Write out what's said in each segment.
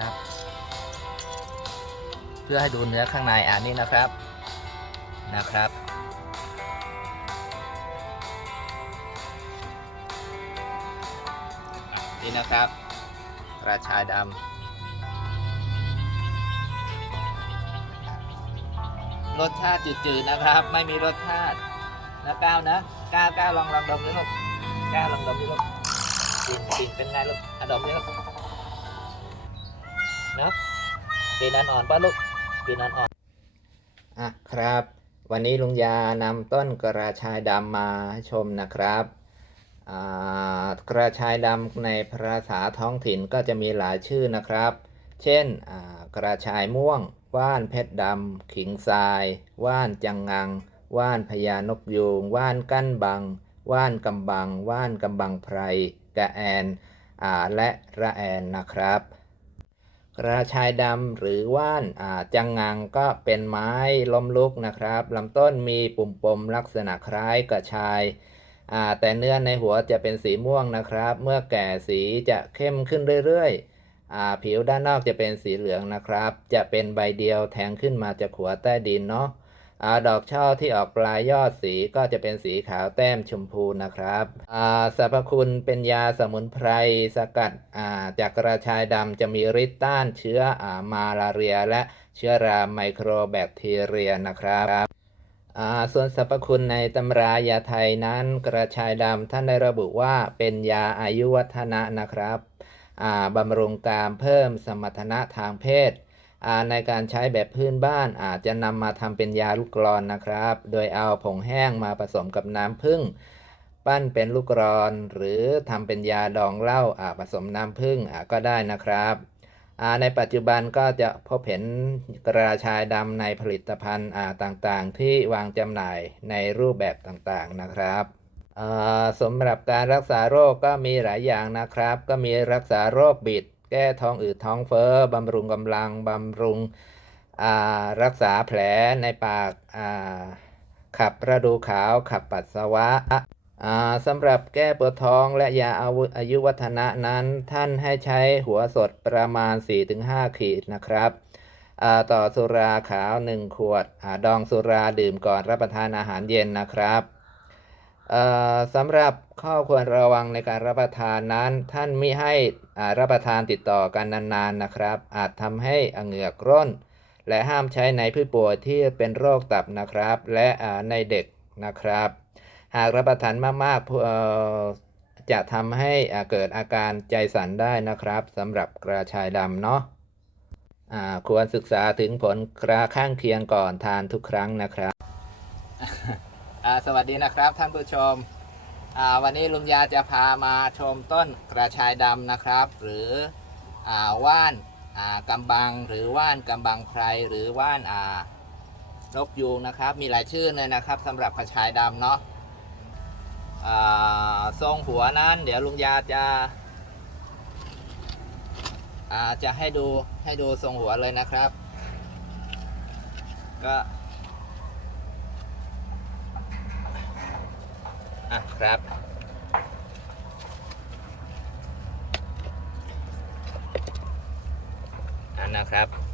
นะครับ เพื่อให้ดูเนื้อข้างในอันนี้นะครับนะครับ นี่นะครับระชาดำรสชาติจืดๆนะครับ ไม่มีรสชาตินะก้าวนะก้าวก้าวลองลองดมดูลูกก้าวลองดมดูลูกกลิ่นกลิ่นเป็นไงลูกอดมดูลูก นะกลิ่นอ่อนๆป่ะลูกกลิ่นอ่อนๆอะครับ วันนี้ลุงยานำต้นกระชายดำมาชมนะครับกระชายดำในภาษาท้องถิ่นก็จะมีหลายชื่อนะครับ เช่นกระชายม่วง ว่านเพชรดำขิงทราย ว่านจังงัง ว่านพญานกยูง ว่านกั้นบัง ว่านกำบัง ว่านกำบังไพรกระแอนอและระแอนนะครับ กระชายดำหรือว่านจังงังก็เป็นไม้ล้มลุกนะครับลำต้นมีปุ่มปมลักษณะคล้ายกระชายแต่เนื้อในหัวจะเป็นสีม่วงนะครับ เมื่อแก่สีจะเข้มขึ้นเรื่อยๆผิวด้านนอกจะเป็นสีเหลืองนะครับ จะเป็นใบเดียวแทงขึ้นมาจากหัวใต้ดินเนาะ อาดอกช่อที่ออกปลายยอดสีก็จะเป็นสีขาวแต้มชมพูนะครับสรรพคุณเป็นยาสมุนไพรสกัดาจากกระชายดำจะมีฤทธิ์ต้านเชื้ออามาลาเรีย และเชื้อราไมโครแบคทีเรียนะครับส่วนสรรพคุณในตำรายาไทยนั้นกระชายดำท่านได้ระบุว่าเป็นยาอายุวัฒนะนะครับบำรุงกามเพิ่มสมรรถนะทางเพศ ในการใช้แบบพื้นบ้านอาจจะนำมาทำเป็นยาลูกกรอนนะครับ โดยเอาผงแห้งมาผสมกับน้ำผึ้งปั้นเป็นลูกกรอน หรือทำเป็นยาดองเหล้าอาผสมน้ำผึ้งก็ได้นะครับในปัจจุบันก็จะพบเห็นกระชายดำในผลิตภัณฑ์ต่างๆ ที่วางจำหน่ายในรูปแบบต่างๆนะครับสำหรับการรักษาโรคก็มีหลายอย่างนะครับ ก็มีรักษาโรคบิด แก้ท้องอืดท้องเฟ้อบำรุงกำลังบำรุงรักษาแผลในปากาขับระดูขาวขับปัสสาวะาสำหรับแก้ปวดท้องและยาอาอายุวัฒนะนั้นท่านให้ใช้หัวสดประมาณ 4-5 ขีดนะครับต่อสุราขาว 1 ขวดอดองสุราดื่มก่อนรับประทานอาหารเย็นนะครับ สำหรับข้อควรระวังในการรับประทานนั้น ท่านมิให้รับประทานติดต่อกันนานๆนะครับ อาจทำให้เหงือกร่น และห้ามใช้ในผู้ป่วยที่เป็นโรคตับนะครับ และในเด็กนะครับ หากรับประทานมากๆจะทำให้เกิดอาการใจสั่นได้นะครับสำหรับกระชายดำเนาะควรศึกษาถึงผลกระข้างเคียงก่อนทานทุกครั้งนะครับ สวัสดีนะครับท่านผู้ชม วันนี้ลุงยาจะพามาชมต้นกระชายดำนะครับ หรืออว่านกำบังหรือว่านกำบังไพรหรือว่านนกยูงนะครับ มีหลายชื่อเลยนะครับสำหรับกระชายดำเนาะทรงหัวนั้นเดี๋ยวลุงยาจะาจะให้ดูให้ดูทรงหัวเลยนะครับ ก็ อะครับ อันนะครับ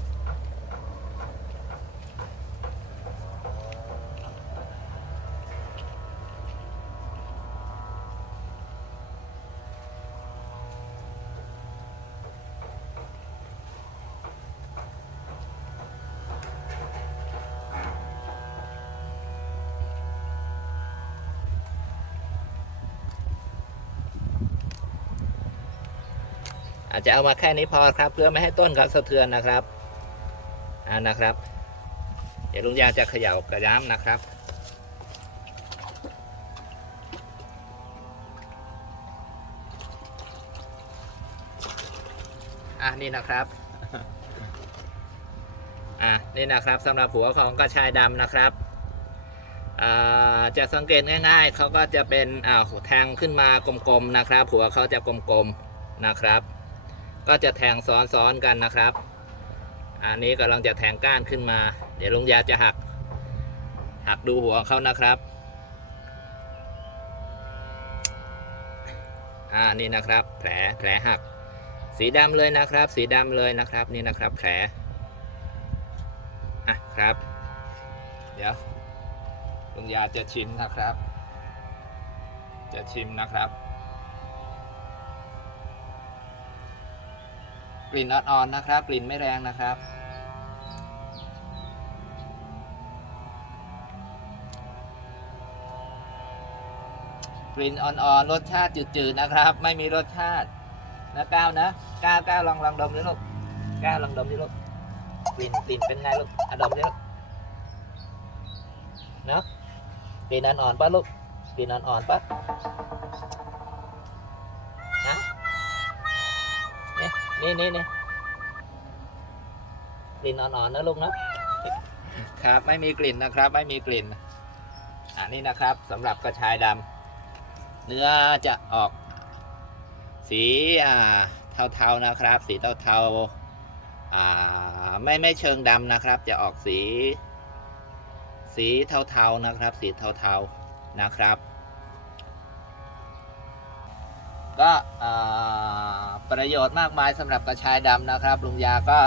อาจจะเอามาแค่นี้พอครับ เพื่อไม่ให้ต้นเขาสะเทือนนะครับอ่านะครับ เดี๋ยวลุงยาจะเขย่ากระย้ำนะครับอะนี่นะครับอะนี่นะครับสำหรับหัวของกระชายดำนะครับอ่าจะสังเกตง่ายๆ เขาก็จะเป็นอ่าแทงขึ้นมากลมๆนะครับ หัวเขาจะกลมๆนะครับ ก็จะแทงซ้อนๆกันนะครับ อันนี้กำลังจะแทงก้านขึ้นมา เดี๋ยวลุงยาจะหัก หักดูหัวเขานะครับ อ่านี่นะครับ แผลแผลหัก สีดำเลยนะครับ สีดำเลยนะครับนี่นะครับ แผลอะครับ เดี๋ยวลุงยาจะชิมนะครับ จะชิมนะครับ กลิ่นอ่อนๆนะครับ กลิ่นไม่แรงนะครับ กลิ่นอ่อนๆรสชาติจืดๆนะครับ ไม่มีรสชาตินะก้าวนะก้าวก้าวลองลองดมดิลูกก้าวลองดมดิลูกกลิ่นกลิ่นเป็นไงลูกอดมดิลูกเนาะกลิ่นอ่อนๆปะลูกกลิ่นอ่อนๆปะ นี่นี่นี่กลิ่นอ่อนๆนะลูกนะครับ ไม่มีกลิ่นนะครับ ไม่มีกลิ่นอันนี้นะครับสำหรับกระชายดำเนื้อจะออก สีอ่าเทาๆนะครับ สีเทาๆอ่าไม่ไม่เชิงดำนะครับ จะออกสี สีเทาๆนะครับ สีเทาๆนะครับ ก็ประโยชน์มากมายสำหรับกระชายดำนะครับ ลุงยาก็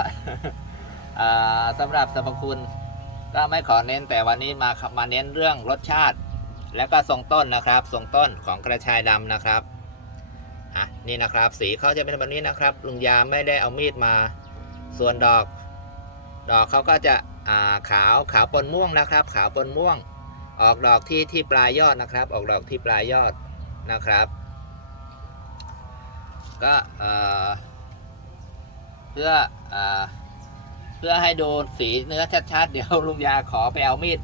สำหรับสรรพคุณก็ไม่ขอเน้นแต่วันนี้มามาเน้นเรื่องรสชาติ และก็ทรงต้นนะครับ ทรงต้นของกระชายดำนะครับอะนี่นะครับสีเขาจะเป็นแบบนี้นะครับ ลุงยาไม่ได้เอามีดมา ส่วนดอก ดอกเขาก็จะาขาวขาวปนม่วงนะครับ ขาวปนม่วง ออกดอกที่ที่ปลายยอดนะครับ ออกดอกที่ปลายยอดนะครับ ก็เพื่ออเพื่อให้ดูสีเนื้อชัดๆ เดี๋ยวลุงยาขอไปเอามีด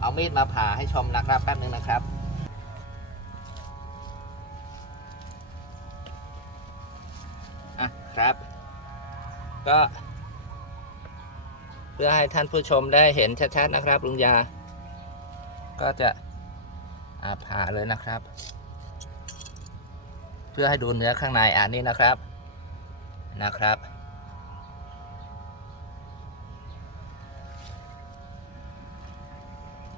เอามีดมาผ่าให้ชมนะครับแป๊บนึงนะครับอะครับ ก็ เพื่อให้ท่านผู้ชมได้เห็นชัดๆนะครับลุงยา ก็จะผ่าเลยนะครับ เพื่อให้ดูเนื้อข้างในอ่านนี่นะครับนะครับ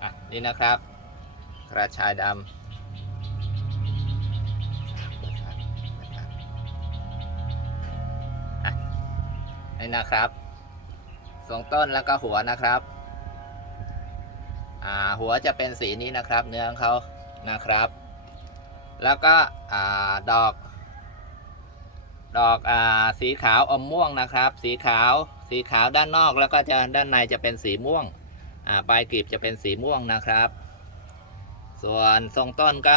อะนี่นะครับ กระชายดำนี่นะครับทรงต้นแล้วก็หัวนะครับอ่าหัวจะเป็นสีนี้นะครับ เนื้อของเขานะครับ แล้วก็ดอก ดอกอสีขาวอมม่วงนะครับ สีขาวสีขาวด้านนอกแล้วก็จะด้านในจะเป็นสีม่วงปลายกลีบจะเป็นสีม่วงนะครับ ส่วนทรงต้นก็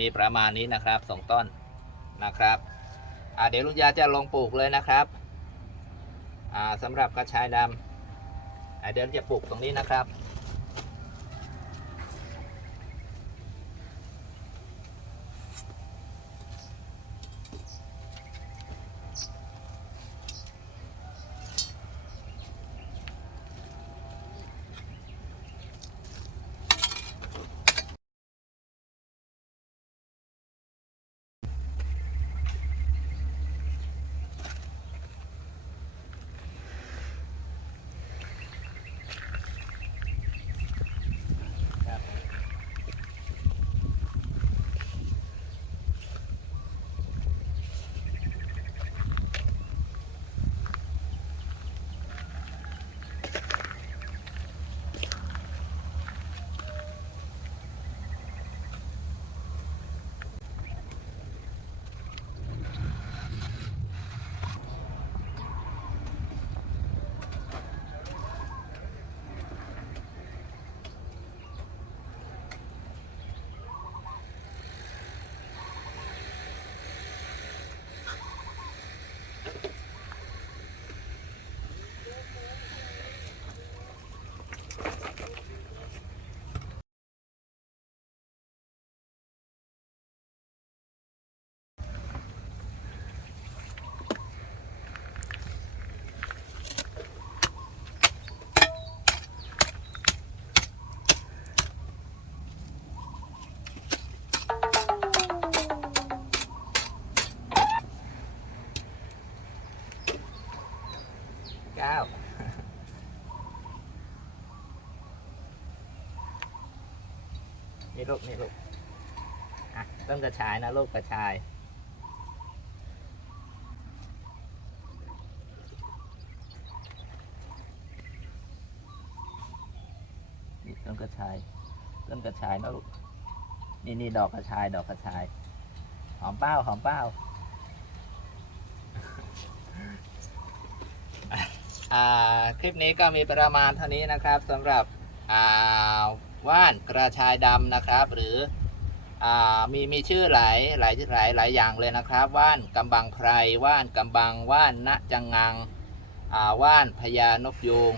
มีประมาณนี้นะครับทรงต้นนะครับเดี๋ยวลุงยาจะลงปลูกเลยนะครับสำหรับกระชายดำเดี๋ยวจะปลูกตรงนี้นะครับ นี่ลูกนี่ลูกอะต้นกระชายนะลูกกระชายต้นกระชายต้นกระชายนะลูกนี่นี่ดอกกระชายดอกกระชาย หอมเป้าหอมเป้าคลิปนี้ก็มีประมาณเท่านี้นะครับสำหรับ ว่านกระชายดำนะครับ หรืออมีมีชื่อหลายหลายหลายหลายอย่างเลยนะครับ ว่านกำบังไพรว่านกำบังว่านณจังงังว่านพญานกยูง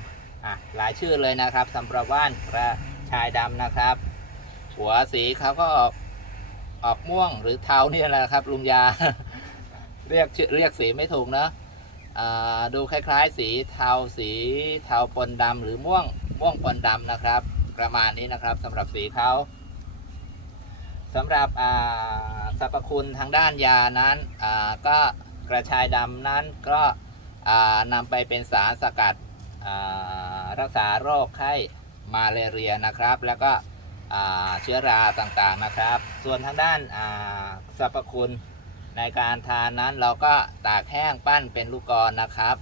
อะหลายชื่อเลยนะครับสำหรับว่านกระชายดำนะครับ หัวสีเขาก็ออกออกม่วงหรือเทาเนี่ยแหละครับ ลุงยา เรียกเรียกสีไม่ถูกเนะดูคล้าย ๆ สีเทาสีเทาปนดำหรือม่วงม่วงปนดำนะครับ ประมาณนี้นะครับสำหรับสีเขาสำหรับสรรพคุณทางด้านยานั้นก็กระชายดำนั้นก็อ่านำไปเป็นสารสกัดรักษาโรคไข้มาเลเรียนะครับ แล้วก็เชื้อราต่างๆนะครับ ส่วนทางด้านสรรพคุณในการทานนั้นเราก็ตากแห้งปั้นเป็นลูกกลอนนะครับ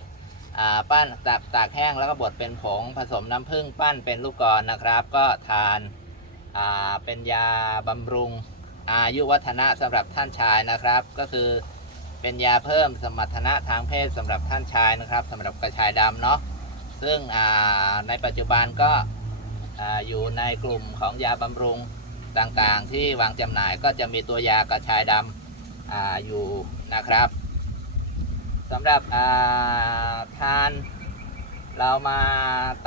ปั้นตากตากแห้งแล้วก็บดเป็นผงผสมน้ำผึ้งปั้นเป็นลูกกลอนนะครับ ก็ทานาเป็นยาบำรุงอายุวัฒนะสำหรับท่านชายนะครับ ก็คือเป็นยาเพิ่มสมรรถนะทางเพศสำหรับท่านชายนะครับสำหรับกระชายดำเนาะซึ่งในปัจจุบันก็อ่าอยู่ในกลุ่มของยาบำรุงต่างๆ ที่วางจำหน่ายก็จะมีตัวยากระชายดำออยู่นะครับ สำหรับทานเรามา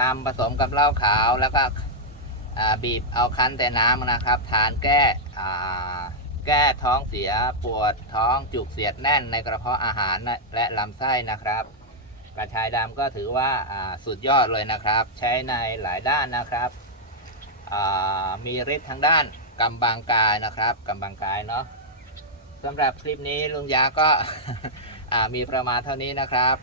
ตำผสมกับเหล้าขาวแล้วก็บีบเอาคั้นแต่น้ำนะครับ ทานแก้แก้ท้องเสียปวดท้องจุกเสียดแน่นในกระเพาะอาหารและลำไส้นะครับ กระชายดำก็ถือว่าาสุดยอดเลยนะครับ ใช้ในหลายด้านนะครับมีฤทธิ์ทางด้านกำบังกายนะครับกำบังกายเนาะสำหรับคลิปนี้ลุงยาก็ มีประมาณเท่านี้นะครับ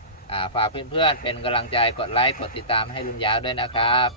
ฝากเพื่อนๆเป็นกำลังใจกดไลค์กดติดตามให้ลุงยาวด้วยนะครับ